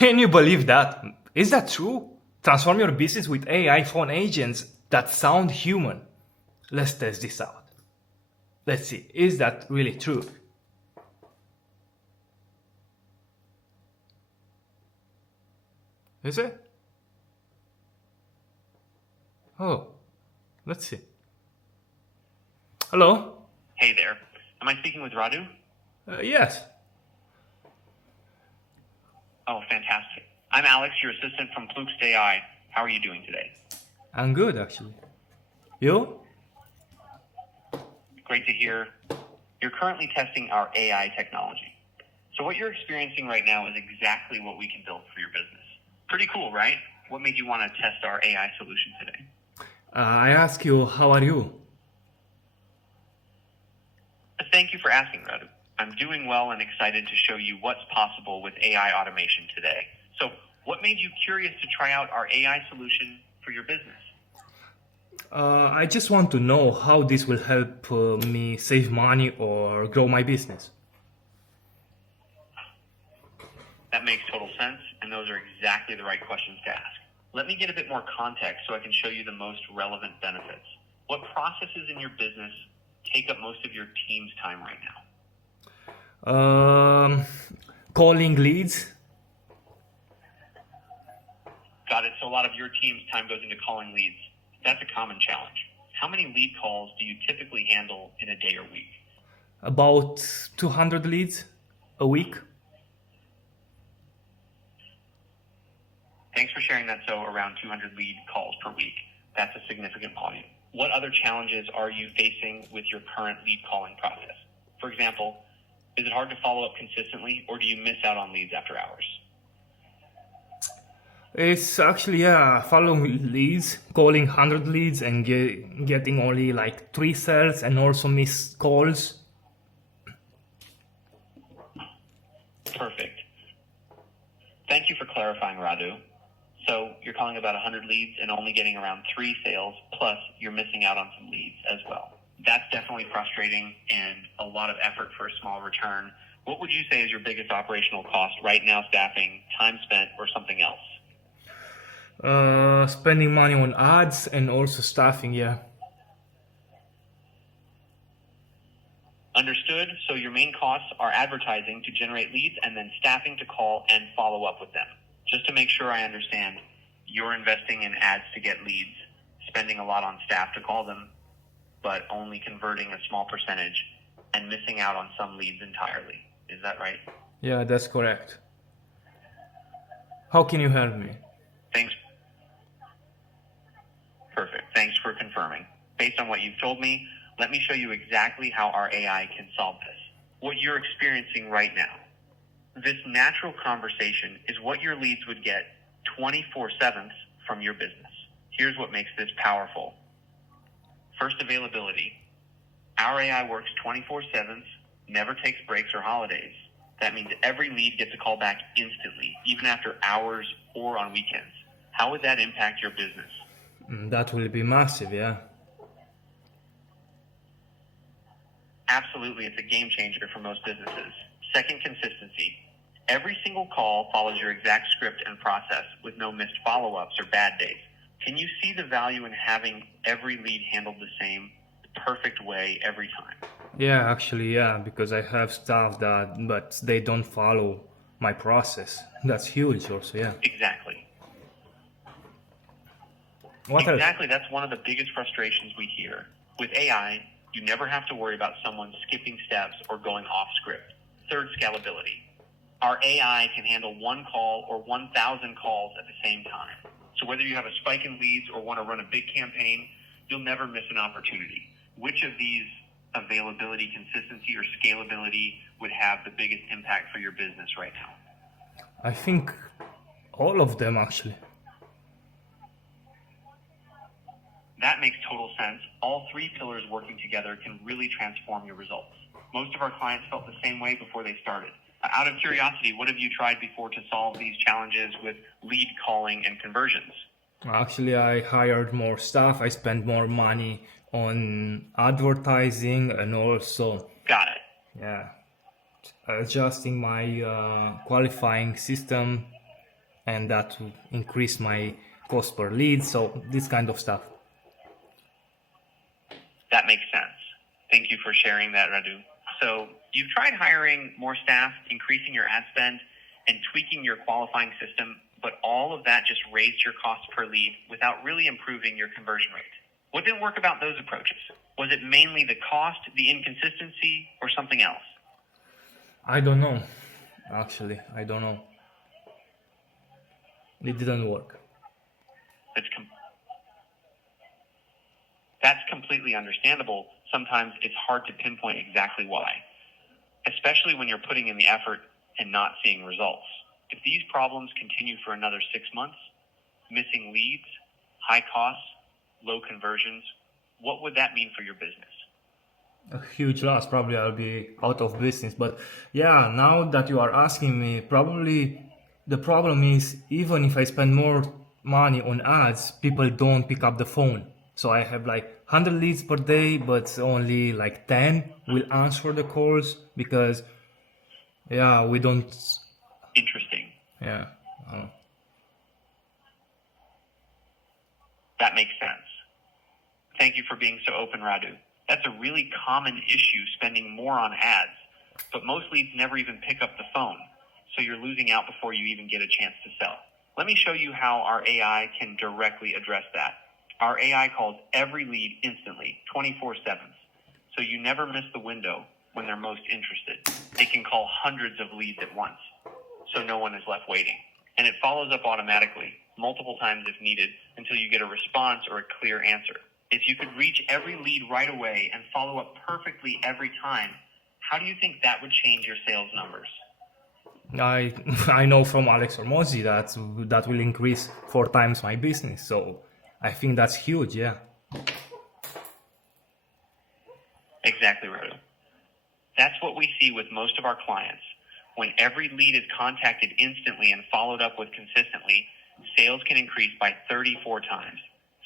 Can you believe that? Is that true? Transform your business with AI phone agents that sound human. Let's test this out. Let's see, is that really true? Is it? Oh, let's see. Hello? Hey there. Am I speaking with Radu? Yes. Oh, fantastic. I'm Alex, your assistant from Flukes AI. How are you doing today? I'm good, actually. You? Great to hear. You're currently testing our AI technology. So what you're experiencing right now is exactly what we can build for your business. Pretty cool, right? What made you want to test our AI solution today? I ask you, how are you? Thank you for asking, Radu. I'm doing well and excited to show you what's possible with AI automation today. So what made you curious to try out our AI solution for your business? I just want to know how this will help me save money or grow my business. That makes total sense, and those are exactly the right questions to ask. Let me get a bit more context so I can show you the most relevant benefits. What processes in your business take up most of your team's time right now? Calling leads. Got it. So a lot of your team's time goes into calling leads. That's a common challenge. How many lead calls do you typically handle in a day or week? About 200 leads a week. Thanks for sharing that. So around 200 lead calls per week. That's a significant volume. What other challenges are you facing with your current lead calling process? For example, is it hard to follow up consistently, or do you miss out on leads after hours? It's actually, following leads, calling 100 leads and getting only like 3 sales and also missed calls. Perfect. Thank you for clarifying, Radu. So you're calling about 100 leads and only getting around 3 sales, plus you're missing out on some leads as well. That's definitely frustrating and a lot of effort for a small return. What would you say is your biggest operational cost right now, staffing, time spent, or something else? Spending money on ads and also staffing, yeah. Understood. So your main costs are advertising to generate leads and then staffing to call and follow up with them. Just to make sure I understand, you're investing in ads to get leads, spending a lot on staff to call them, but only converting a small percentage and missing out on some leads entirely. Is that right? Yeah, that's correct. How can you help me? Thanks. Perfect. Thanks for confirming. Based on what you've told me, let me show you exactly how our AI can solve this. What you're experiencing right now. This natural conversation is what your leads would get 24/7 from your business. Here's what makes this powerful. First, availability. Our AI works 24/7, never takes breaks or holidays. That means every lead gets a call back instantly, even after hours or on weekends. How would that impact your business? That will be massive, yeah. Absolutely, it's a game changer for most businesses. Second, consistency. Every single call follows your exact script and process with no missed follow-ups or bad days. Can you see the value in having every lead handled the same, perfect way every time? Yeah, actually, yeah, because I have staff but they don't follow my process. That's huge also, yeah. Exactly. What else? Exactly, that's one of the biggest frustrations we hear. With AI, you never have to worry about someone skipping steps or going off script. Third, scalability. Our AI can handle 1 call or 1,000 calls at the same time. So whether you have a spike in leads or want to run a big campaign, you'll never miss an opportunity. Which of these, availability, consistency, or scalability, would have the biggest impact for your business right now? I think all of them actually. That makes total sense. All 3 pillars working together can really transform your results. Most of our clients felt the same way before they started. Out of curiosity, what have you tried before to solve these challenges with lead calling and conversions? Actually, I hired more staff. I spent more money on advertising and also, Got it. yeah, adjusting my qualifying system. and that will increase my cost per lead. So this kind of stuff. That makes sense. Thank you for sharing that, Radu. So you've tried hiring more staff, increasing your ad spend, and tweaking your qualifying system, but all of that just raised your cost per lead without really improving your conversion rate. What didn't work about those approaches? Was it mainly the cost, the inconsistency, or something else? I don't know. Actually, I don't know. It didn't work. That's completely understandable. Sometimes it's hard to pinpoint exactly why, especially when you're putting in the effort and not seeing results. If these problems continue for another 6 months, missing leads, high costs, low conversions, what would that mean for your business? A huge loss. Probably I'll be out of business. But yeah, now that you are asking me, probably the problem is even if I spend more money on ads, people don't pick up the phone. So I have like 100 leads per day, but only like 10 will answer the calls because, yeah, we don't. Interesting. Yeah. That makes sense. Thank you for being so open, Radu. That's a really common issue, spending more on ads, but most leads never even pick up the phone, so you're losing out before you even get a chance to sell. Let me show you how our AI can directly address that. Our AI calls every lead instantly, 24/7, so you never miss the window when they're most interested. It can call hundreds of leads at once, so no one is left waiting. And it follows up automatically, multiple times if needed, until you get a response or a clear answer. If you could reach every lead right away and follow up perfectly every time, how do you think that would change your sales numbers? I know from Alex Hormozzi that will increase 4 times my business. So I think that's huge, yeah. Exactly, Radu. That's what we see with most of our clients. When every lead is contacted instantly and followed up with consistently, sales can increase by 34 times,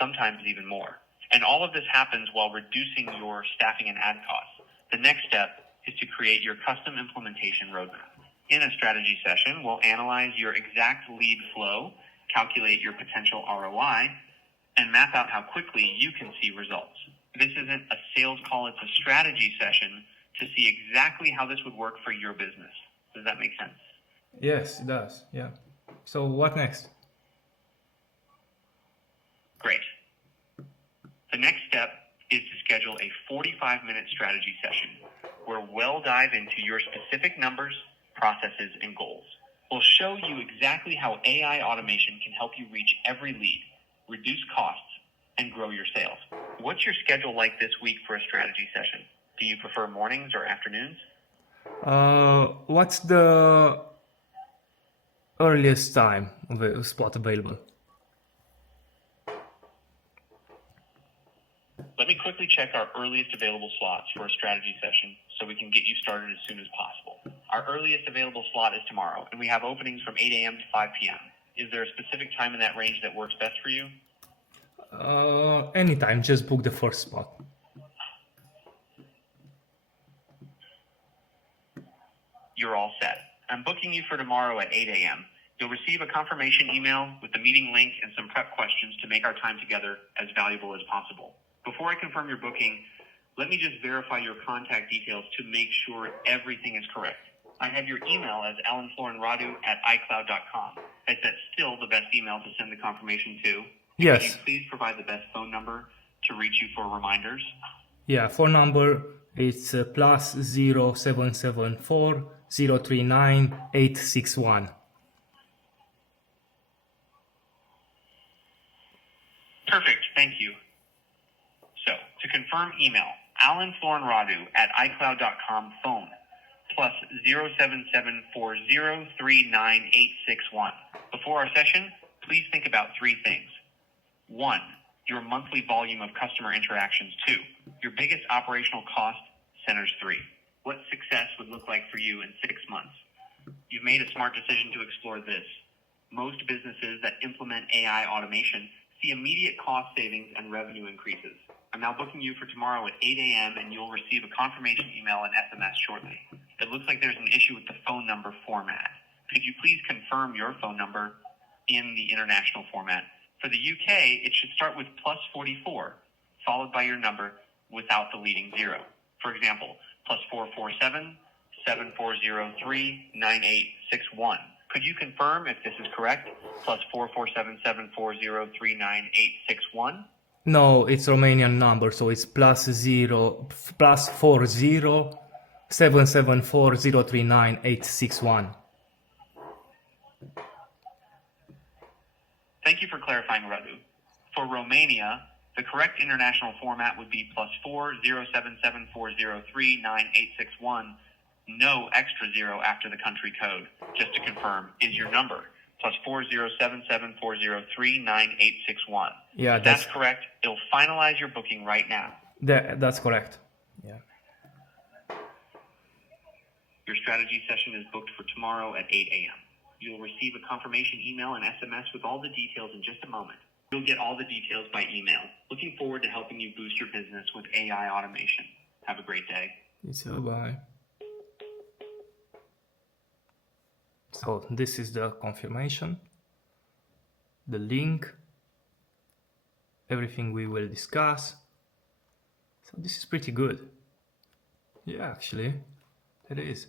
sometimes even more. And all of this happens while reducing your staffing and ad costs. The next step is to create your custom implementation roadmap. In a strategy session, we'll analyze your exact lead flow, calculate your potential ROI, and map out how quickly you can see results. This isn't a sales call, it's a strategy session to see exactly how this would work for your business. Does that make sense? Yes, it does, yeah. So what next? Great. The next step is to schedule a 45-minute strategy session where we'll dive into your specific numbers, processes, and goals. We'll show you exactly how AI automation can help you reach every lead, reduce costs, and grow your sales. What's your schedule like this week for a strategy session? Do you prefer mornings or afternoons? What's the earliest time of a spot available? Let me quickly check our earliest available slots for a strategy session so we can get you started as soon as possible. Our earliest available slot is tomorrow, and we have openings from 8 a.m. to 5 p.m. Is there a specific time in that range that works best for you? Anytime, just book the first spot. You're all set. I'm booking you for tomorrow at 8 a.m. You'll receive a confirmation email with the meeting link and some prep questions to make our time together as valuable as possible. Before I confirm your booking, let me just verify your contact details to make sure everything is correct. I have your email as Alin-Florin@icloud.com. Is that still the best email to send the confirmation to? Yes. Can you please provide the best phone number to reach you for reminders? Yeah, phone number is plus 0774 039 861. Perfect, thank you. So, to confirm email, Alin-Florin@icloud.com, phone, plus 0774039861. Before our session, please think about 3 things. 1, your monthly volume of customer interactions. 2, your biggest operational cost, centers 3. What success would look like for you in 6 months? You've made a smart decision to explore this. Most businesses that implement AI automation see immediate cost savings and revenue increases. I'm now booking you for tomorrow at 8 a.m. and you'll receive a confirmation email and SMS shortly. It looks like there's an issue with the phone number format. Could you please confirm your phone number in the international format. For the UK, it should start with plus 44, followed by your number without the leading zero. For example, plus 447 7403 9861. Could you confirm if this is correct? Plus 447 7403 9861. No, it's Romanian number, so it's plus 40 774 039 861. Thank you for clarifying, Radu. For Romania, the correct international format would be plus 40774039861. No extra zero after the country code. Just to confirm, is your number plus 40774039861. Yeah, if that's correct, it'll finalize your booking right now. That's correct. Yeah. Your strategy session is booked for tomorrow at 8 a.m. You'll receive a confirmation email and SMS with all the details in just a moment. You'll get all the details by email. Looking forward to helping you boost your business with AI automation. Have a great day. Bye. So this is the confirmation, the link, everything we will discuss. So this is pretty good. Yeah, actually, it is.